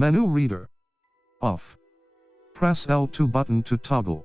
Menu reader. Off. Press L2 button to toggle.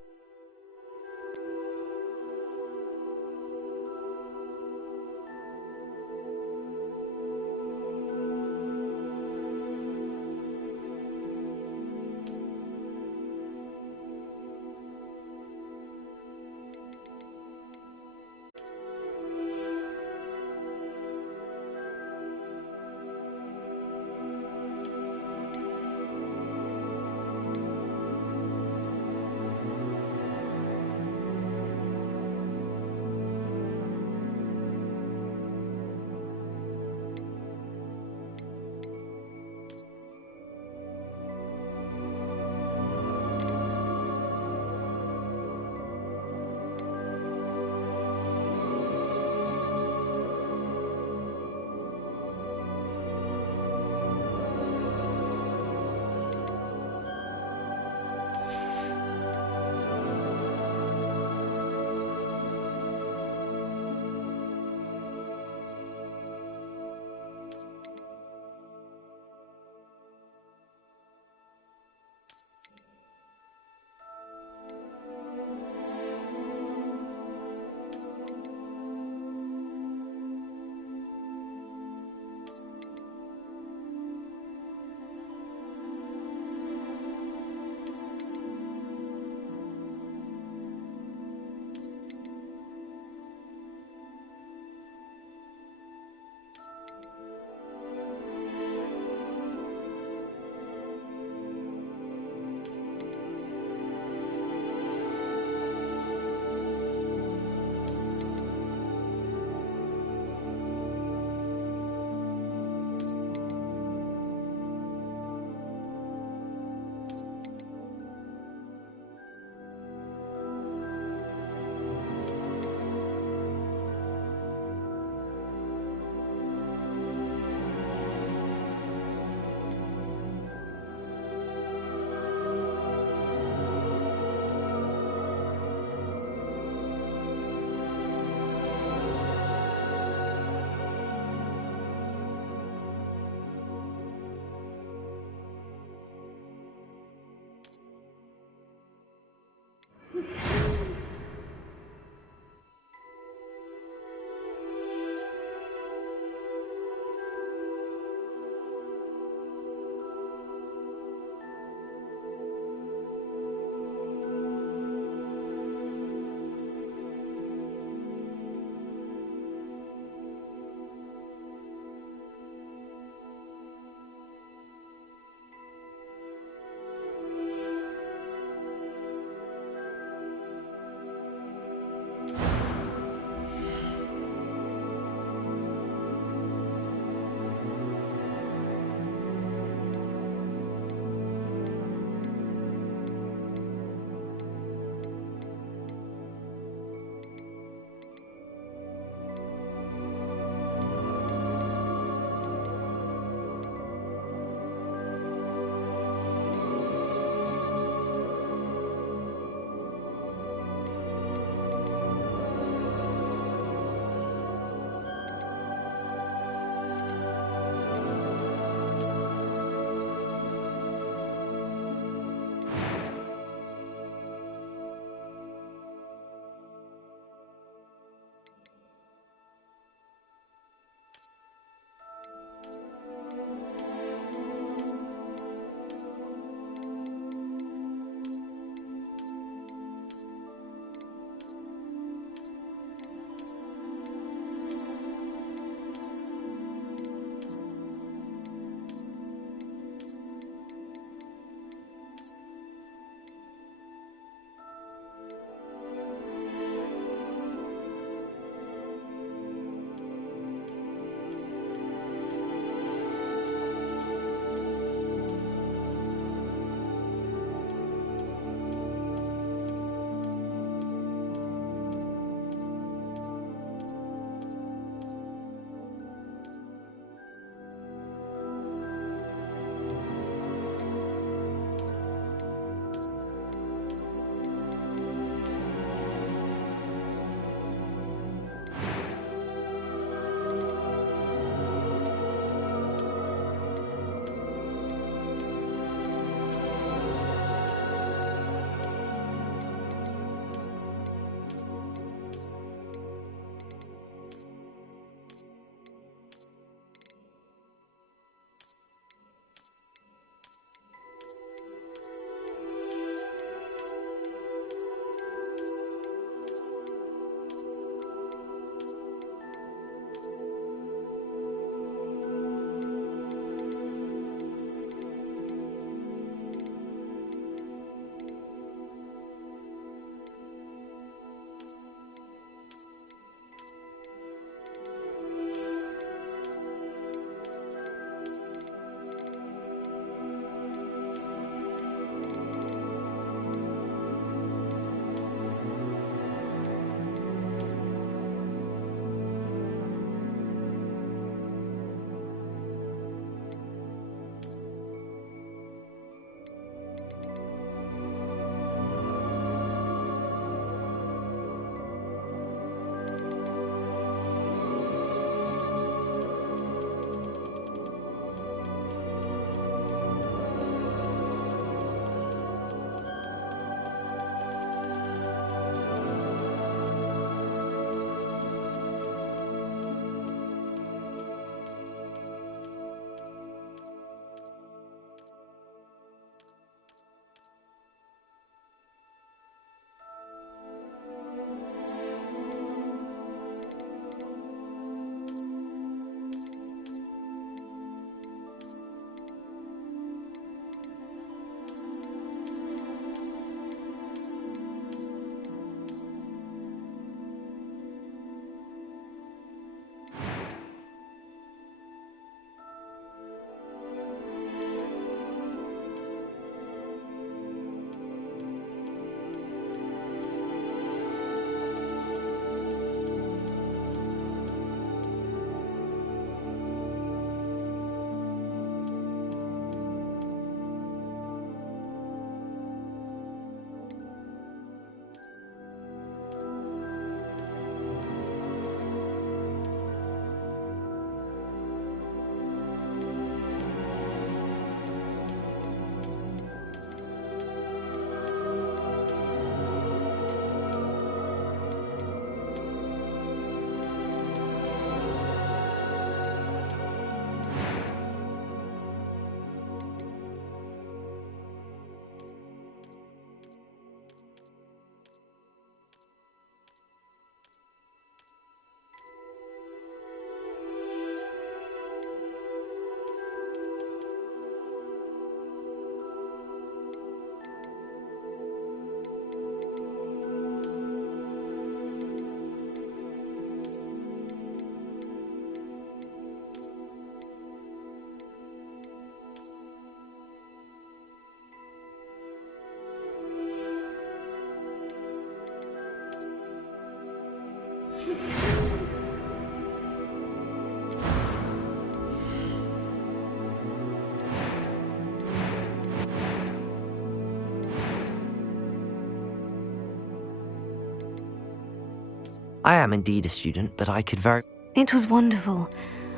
I am indeed a student, but I could very... It was wonderful.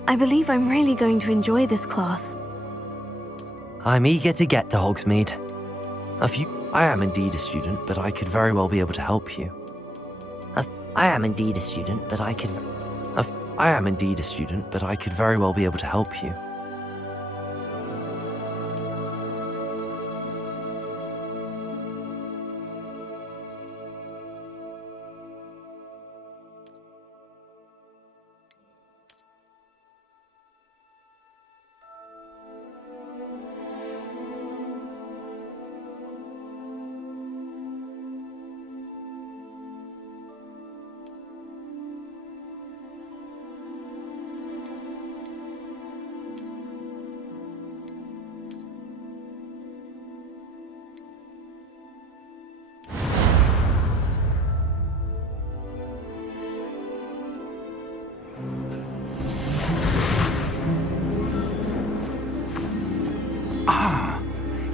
I believe I'm really going to enjoy this class. I'm eager to get to Hogsmeade. I am indeed a student, but I could very well be able to help you. I am indeed a student, but I could... I am indeed a student, but I could very well be able to help you.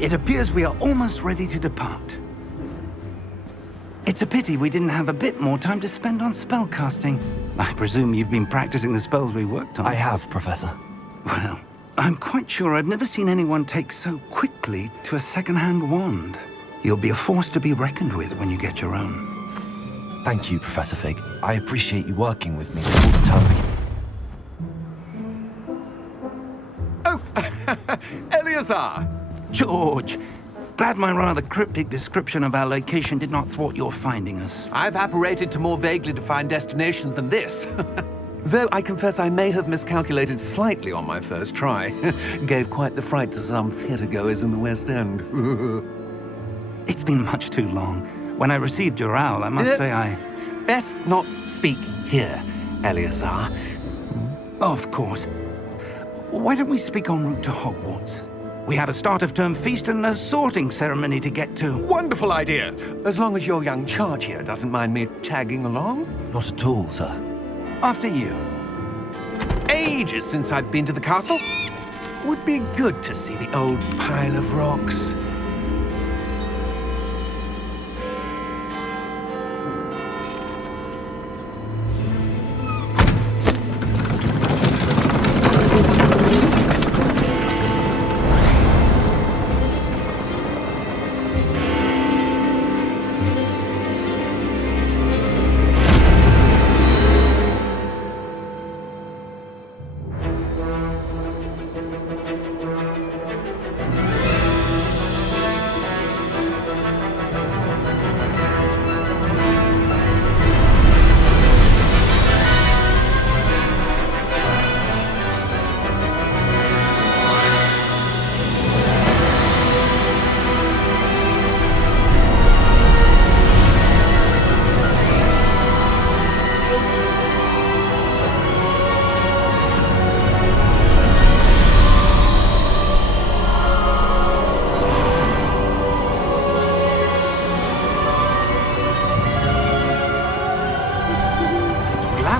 It appears we are almost ready to depart. It's a pity we didn't have a bit more time to spend on spellcasting. I presume you've been practicing the spells we worked on. I have, Professor. Well, I'm quite sure I've never seen anyone take so quickly to a second-hand wand. You'll be a force to be reckoned with when you get your own. Thank you, Professor Fig. I appreciate you working with me all the time. Oh, Eleazar! George, glad my rather cryptic description of our location did not thwart your finding us. I've apparated to more vaguely defined destinations than this. Though I confess I may have miscalculated slightly on my first try. Gave quite the fright to some theatre-goers in the West End. It's been much too long. When I received your owl, I must say I... Best not speak here, Eleazar. Of course. Why don't we speak en route to Hogwarts? We have a start-of-term feast and a sorting ceremony to get to. Wonderful idea! As long as your young charge here doesn't mind me tagging along. Not at all, sir. After you. Ages since I've been to the castle. Would be good to see the old pile of rocks.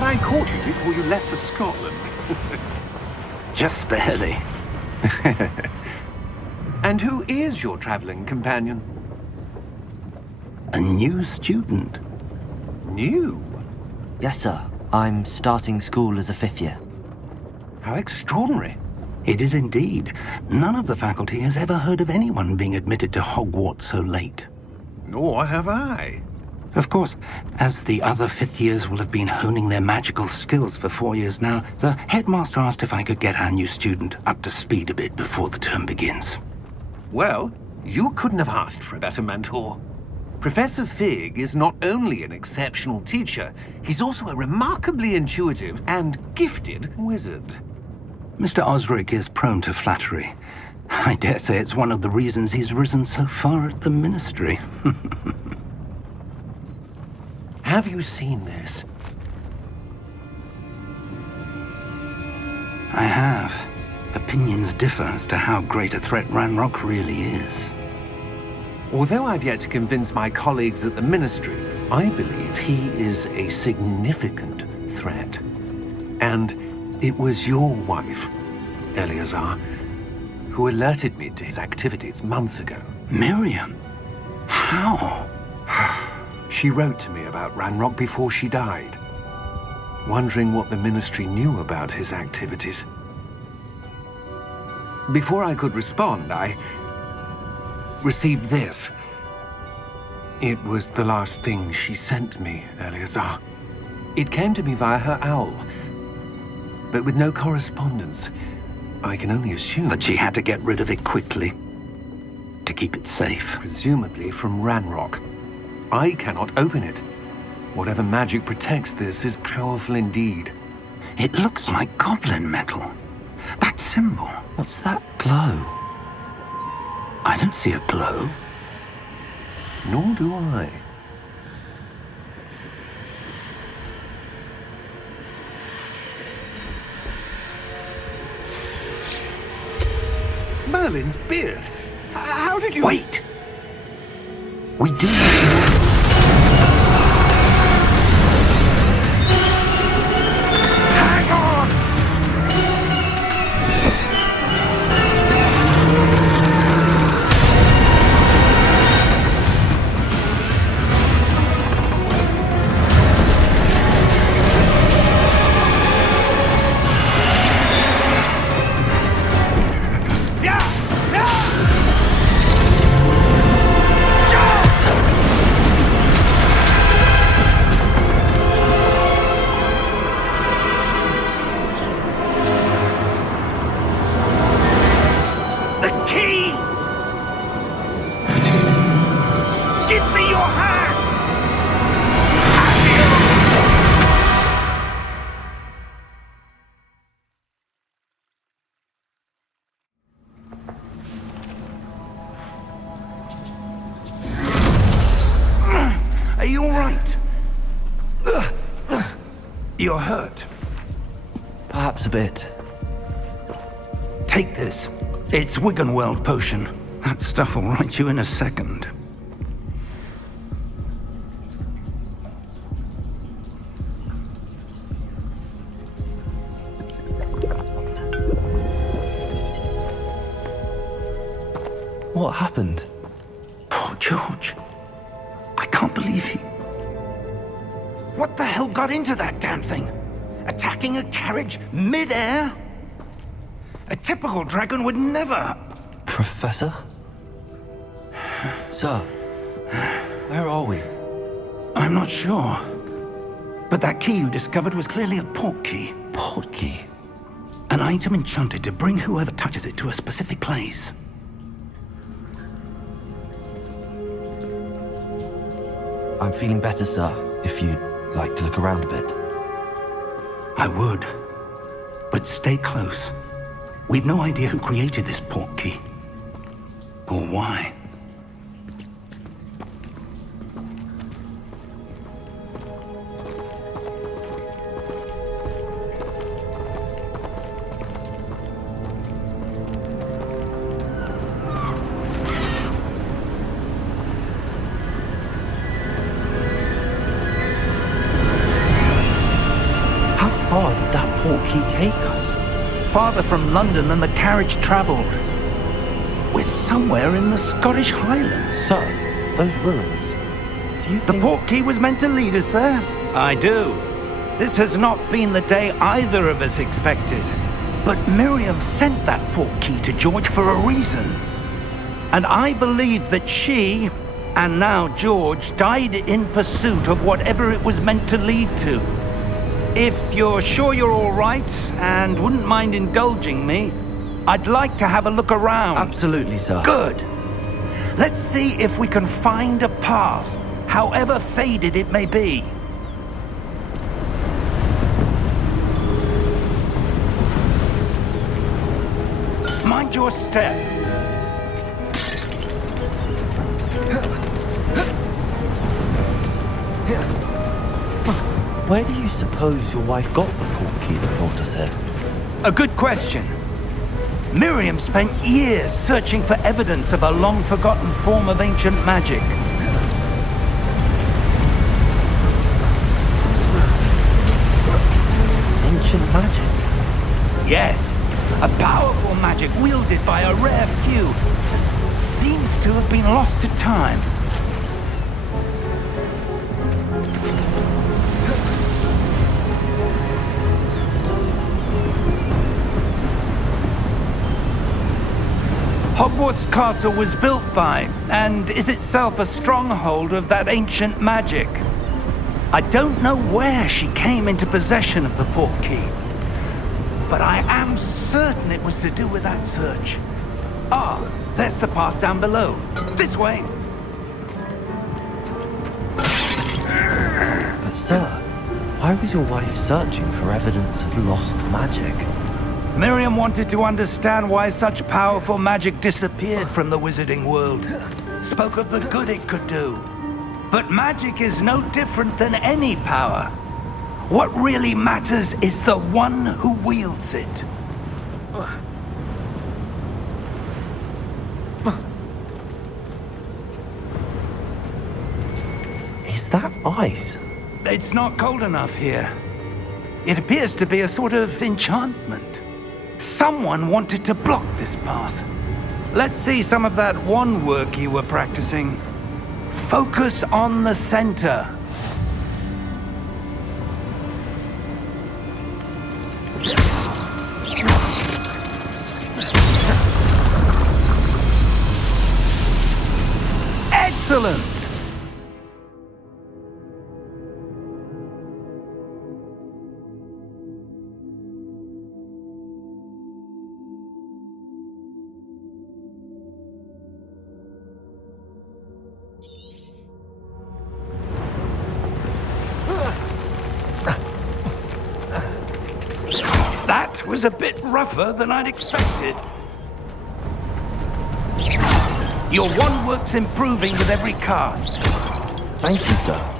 I caught you before you left for Scotland? Just barely. And who is your traveling companion? A new student. New? Yes, sir. I'm starting school as a 5th year. How extraordinary. It is indeed. None of the faculty has ever heard of anyone being admitted to Hogwarts so late. Nor have I. Of course, as the other 5th years will have been honing their magical skills for 4 years now, the headmaster asked if I could get our new student up to speed a bit before the term begins. Well, you couldn't have asked for a better mentor. Professor Fig is not only an exceptional teacher, he's also a remarkably intuitive and gifted wizard. Mr. Osric is prone to flattery. I dare say it's one of the reasons he's risen so far at the Ministry. Have you seen this? I have. Opinions differ as to how great a threat Ranrock really is. Although I've yet to convince my colleagues at the Ministry, I believe he is a significant threat. And it was your wife, Eleazar, who alerted me to his activities months ago. Miriam? How? She wrote to me about Ranrock before she died, wondering what the Ministry knew about his activities. Before I could respond, I received this. It was the last thing she sent me, Eleazar. It came to me via her owl, but with no correspondence. I can only assume That she had to get rid of it quickly, to keep it safe. presumably from Ranrock. I cannot open it. Whatever magic protects this is powerful indeed. It looks like goblin metal. That symbol. What's that glow? I don't see a glow. Nor do I. Merlin's beard. How did you... Wait! We do need Hang on! The key! Give me your hand! Are you all right? You're hurt. Perhaps a bit. Take this. It's Wiggenweld potion. That stuff will right you in a second. What happened? Poor George. I can't believe he... What the hell got into that damn thing? Attacking a carriage mid-air? A typical dragon would never... Professor? Sir, where are we? I'm not sure. But that key you discovered was clearly a port key. Port key? An item enchanted to bring whoever touches it to a specific place. I'm feeling better, sir, if you'd like to look around a bit. I would. But stay close. We've no idea who created this port key. Or why. How far did that portkey take us? Farther from London than the carriage travelled. We're somewhere in the Scottish Highlands. Sir, those ruins. Do you The think... portkey was meant to lead us there? I do. This has not been the day either of us expected. But Miriam sent that portkey to George for a reason. And I believe that she, and now George, died in pursuit of whatever it was meant to lead to. If you're sure you're all right, and wouldn't mind indulging me, I'd like to have a look around. Absolutely, sir. Good. Let's see if we can find a path, however faded it may be. Mind your step. Where do you suppose your wife got the portkey that brought us here? A good question. Miriam spent years searching for evidence of a long-forgotten form of ancient magic. Ancient magic? Yes, a powerful magic wielded by a rare few. Seems to have been lost to time. Hogwarts Castle was built by, and is itself a stronghold of that ancient magic. I don't know where she came into possession of the portkey, but I am certain it was to do with that search. Ah, there's the path down below. This way. But sir, why was your wife searching for evidence of lost magic? Miriam wanted to understand why such powerful magic disappeared from the wizarding world. Spoke of the good it could do. But magic is no different than any power. What really matters is the one who wields it. Is that ice? It's not cold enough here. It appears to be a sort of enchantment. Someone wanted to block this path. Let's see some of that wand work you were practicing. Focus on the center. Excellent! That was a bit rougher than I'd expected. Your wand work's improving with every cast. Thank you, sir.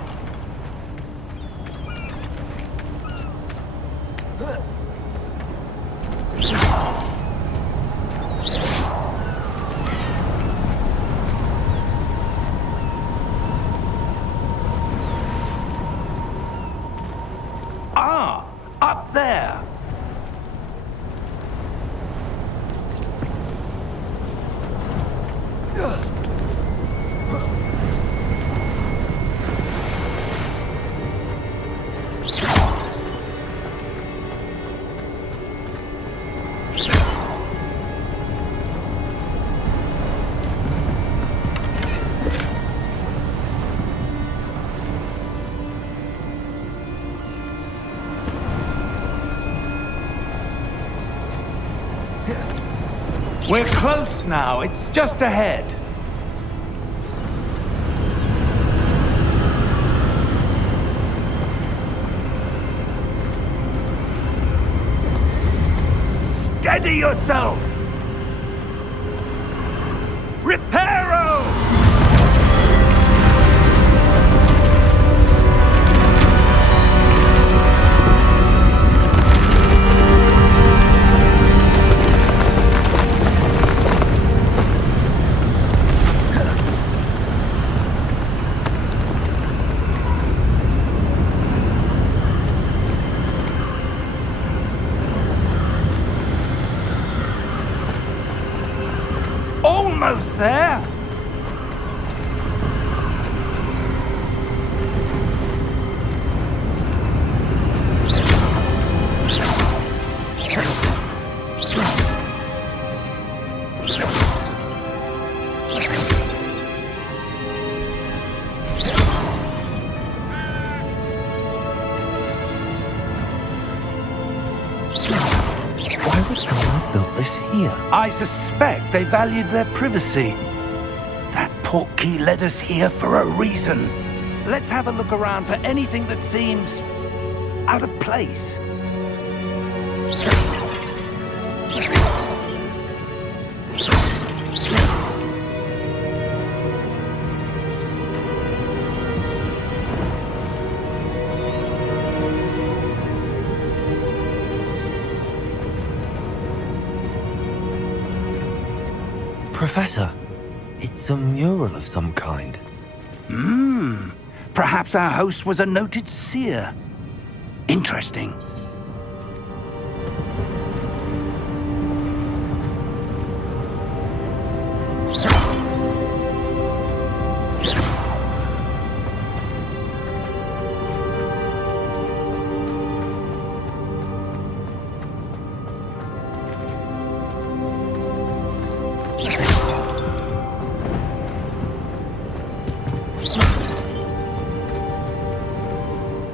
Ah, up there. We're close now. It's just ahead. Steady yourself! Reparo! almost there. Why would someone have built this here? I suspect they valued their privacy. That portkey led us here for a reason. Let's have a look around for anything that seems out of place. Professor, it's a mural of some kind. Perhaps our host was a noted seer. Interesting.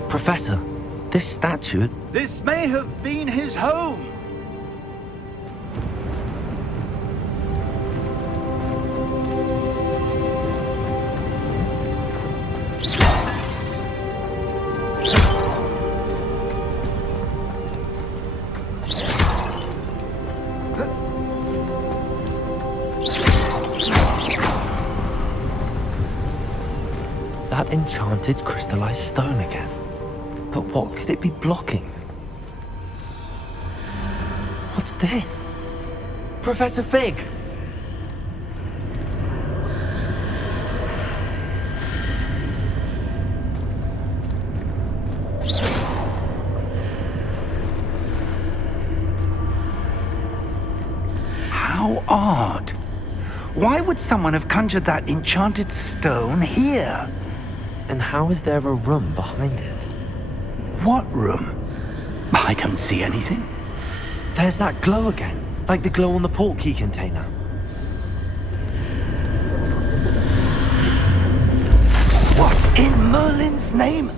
Professor, this statue... This may have been his home. That enchanted crystallized stone again. But what could it be blocking? What's this? Professor Fig! How odd. Why would someone have conjured that enchanted stone here? And how is there a room behind it? What room? I don't see anything. There's that glow again, like the glow on the portkey container. What in Merlin's name?